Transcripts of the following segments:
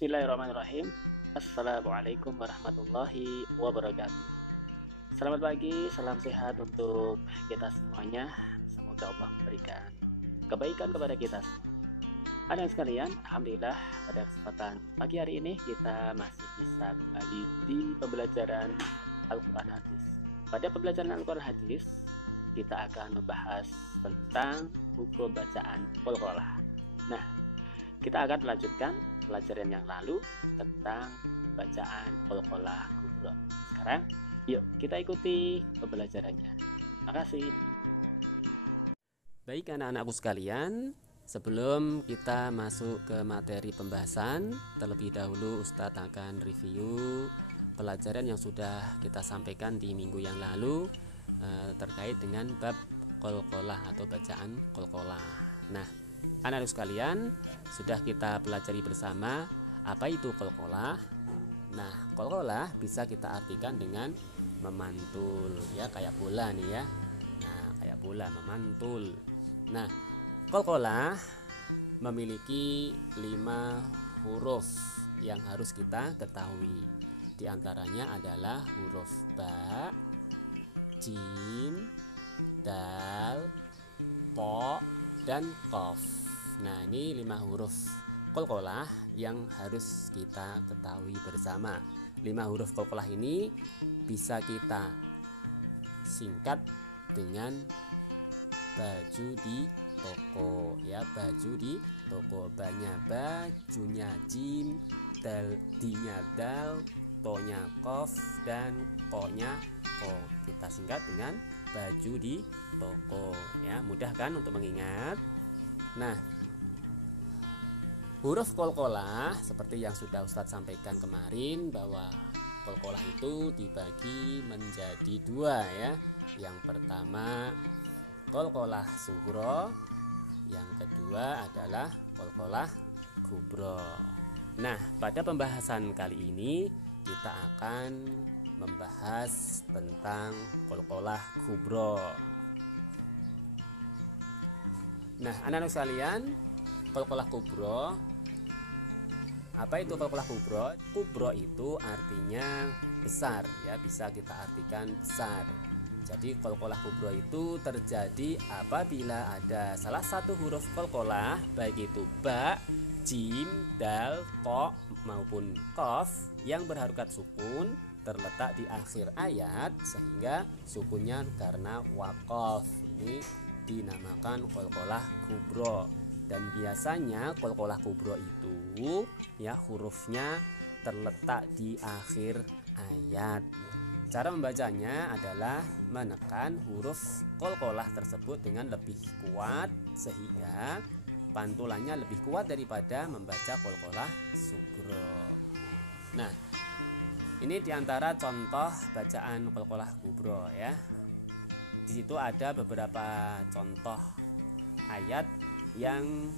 Bismillahirrahmanirrahim. Assalamualaikum warahmatullahi wabarakatuh. Selamat pagi, salam sehat untuk kita semuanya. Semoga Allah memberikan kebaikan kepada kita semua. Anak sekalian, alhamdulillah pada kesempatan pagi hari ini kita masih bisa kembali di pembelajaran Al-Quran Hadis. Pada pembelajaran Al-Quran Hadis, kita akan membahas tentang hukum bacaan Qalqalah. Nah, kita akan melanjutkan pelajaran yang lalu tentang bacaan Qalqalah Kubra. Sekarang, yuk kita ikuti pembelajarannya. Terima kasih. Baik anak-anakku sekalian, sebelum kita masuk ke materi pembahasan, terlebih dahulu Ustadz akan review pelajaran yang sudah kita sampaikan di minggu yang lalu terkait dengan bab Qalqalah atau bacaan Qalqalah. Nah, anak-anak sekalian, sudah kita pelajari bersama apa itu Qalqalah. Nah, Qalqalah bisa kita artikan dengan memantul, ya, kayak bola nih ya. Nah, kayak bola memantul. Nah, Qalqalah memiliki 5 huruf yang harus kita ketahui. Di antaranya adalah huruf ba, jim, dal, po, dan qaf. Nah, ini 5 huruf Qalqalah yang harus kita ketahui bersama. 5 huruf Qalqalah ini bisa kita singkat dengan baju di toko, ya, baju di toko. Banya bajunya jim, dinya dal, tonya qaf, dan konya ko. Kita singkat dengan baju di toko, ya. Mudah kan untuk mengingat? Nah, huruf Qalqalah seperti yang sudah Ustadz sampaikan kemarin, bahwa Qalqalah itu dibagi menjadi 2, ya. Yang pertama Qalqalah Sughra, yang kedua adalah Qalqalah Kubra. Nah, pada pembahasan kali ini kita akan membahas tentang Qalqalah Kubra. Nah, anak-anak sekalian, Qalqalah Kubra, apa itu Qalqalah Kubra? Kubra itu artinya besar, ya, bisa kita artikan besar. Jadi Qalqalah Kubra itu terjadi apabila ada salah satu huruf Qalqalah, baik itu ba, jim, dal, to, maupun qaf, yang berharokat sukun terletak di akhir ayat sehingga sukunnya karena waqaf. Ini dinamakan Qalqalah Kubra. Dan biasanya Qalqalah Kubra itu, ya, hurufnya terletak di akhir ayat. Cara membacanya adalah menekan huruf Qalqalah tersebut dengan lebih kuat sehingga pantulannya lebih kuat daripada membaca Qalqalah Sughra. Nah, ini diantara contoh bacaan Qalqalah Kubra, ya. Di situ ada beberapa contoh ayat yang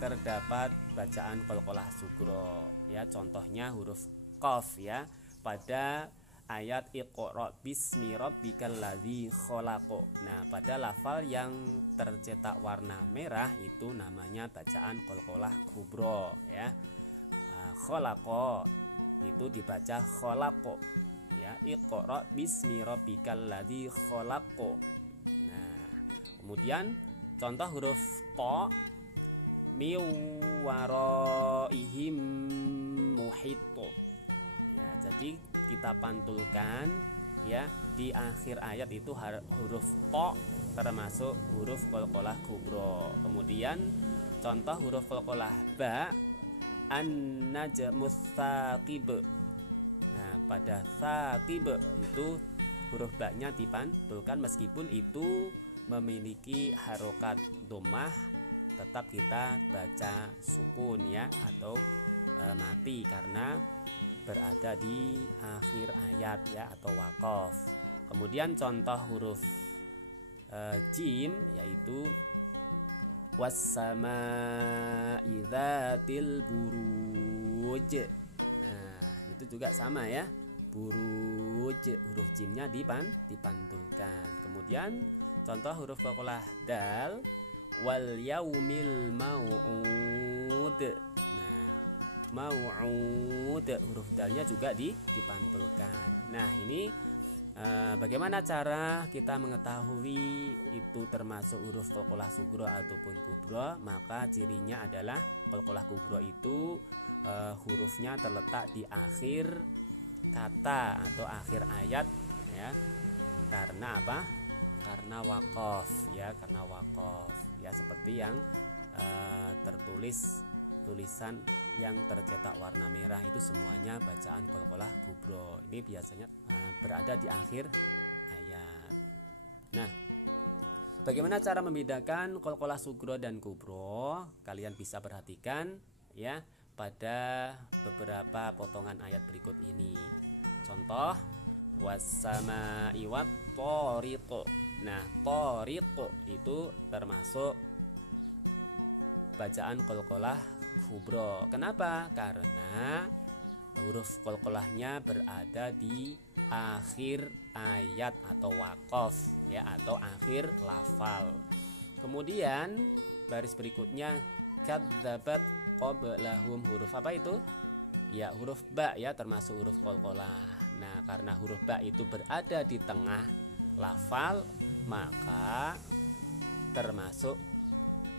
terdapat bacaan Qalqalah Sughra, ya. Contohnya huruf qaf, ya, pada ayat Iqra bismi rabbikal ladzi khalaq. Nah, pada lafal yang tercetak warna merah itu namanya bacaan Qalqalah Kubra, ya. Khalaq itu dibaca khalaq, ya. Iqra bismi rabbikal ladzi khalaq. Nah, kemudian contoh huruf ta, mi waraihim muhit. Ya, jadi kita pantulkan, ya, di akhir ayat itu huruf ta termasuk huruf Qalqalah Kubra. Kemudian contoh huruf Qalqalah ba, an-najmus tsaqib. Nah, pada tsaqib itu huruf ba-nya dipantulkan meskipun itu memiliki harokat dhammah, tetap kita baca sukun, ya, atau mati karena berada di akhir ayat, ya, atau waqaf. Kemudian contoh huruf jim yaitu was-samaa'i dzatil buruj. Nah, itu juga sama, ya, buruj, huruf jimnya dipantulkan. Kemudian contoh huruf Qalqalah dal, wal yaumil mau'ud. Nah, mau'ud, huruf dalnya juga dipantulkan. Nah, ini bagaimana cara kita mengetahui itu termasuk huruf qalqalah sugro ataupun kubro? Maka cirinya adalah qalqalah kubro itu hurufnya terletak di akhir kata atau akhir ayat, ya. Karena apa? Karena waqaf, ya, karena waqaf, ya, seperti yang tertulis tulisan yang tercetak warna merah itu semuanya bacaan qalqalah kubro. Ini biasanya berada di akhir ayat. Nah, bagaimana cara membedakan qalqalah sugro dan kubro? Kalian bisa perhatikan, ya, pada beberapa potongan ayat berikut ini. Contoh, was-samaa'i wat-thariq. Nah, thariq itu termasuk bacaan qalqalah kubro. Kenapa? Karena huruf qalqalahnya berada di akhir ayat atau waqaf, ya, atau akhir lafal. Kemudian baris berikutnya kadzabat qablahum, huruf apa itu? Ya, huruf ba, ya, termasuk huruf qalqalah. Nah, karena huruf ba itu berada di tengah lafal, maka termasuk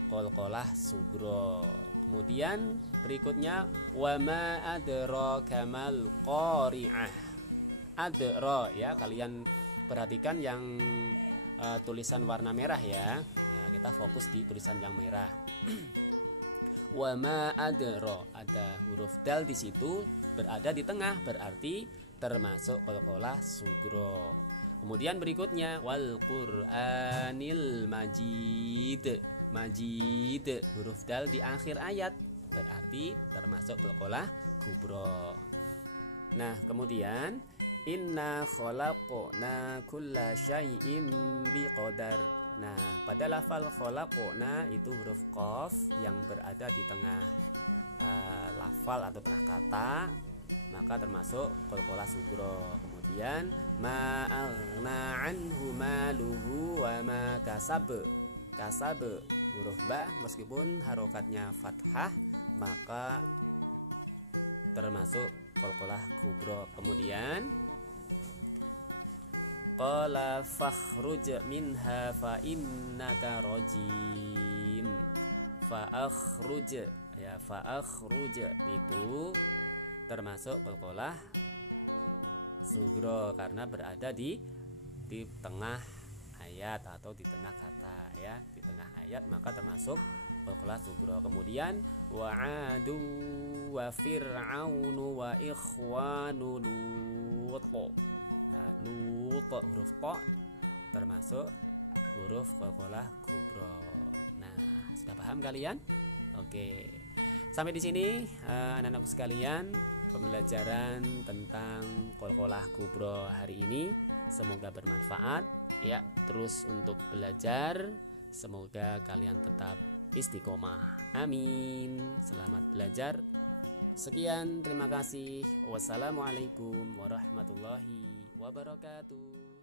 qalqalah sugro. Kemudian berikutnya wa ma adraka mal qari'ah. Adra, ya, kalian perhatikan yang tulisan warna merah, ya. Nah, kita fokus di tulisan yang merah. Wa ma adra, ada huruf dal di situ berada di tengah, berarti termasuk qalqalah sugro. Kemudian berikutnya wal qur'anil majid. Majid, huruf dal di akhir ayat, berarti termasuk qalqalah kubro. Nah, kemudian inna khalaqna kulla syai'in biqadar. Nah, pada lafal khalaqna itu huruf qaf yang berada di tengah lafal atau tengah kata, maka termasuk qalqalah sugro. Kemudian ma'aghna anhu maluhu wa ma kasab. Kasab, huruf ba meskipun harokatnya fathah, maka termasuk qalqalah kubro. Kemudian qala fakhruj minha fa innaka rajim. Fa akhruj, ya, fa akhruj itu termasuk qalqalah sugro karena berada di tengah ayat atau di tengah kata, ya, di tengah ayat, maka termasuk qalqalah sugro. Kemudian wa adu wa fir'aunu wa ikhwanu lut. Nah, lut, huruf to termasuk huruf qalqalah kubro. Nah, sudah paham kalian? Oke. Sampai di sini anak-anakku sekalian, pembelajaran tentang qalqalah kubro hari ini. Semoga bermanfaat, ya. Terus untuk belajar, semoga kalian tetap istiqomah. Amin. Selamat belajar. Sekian, terima kasih. Wassalamualaikum warahmatullahi wabarakatuh.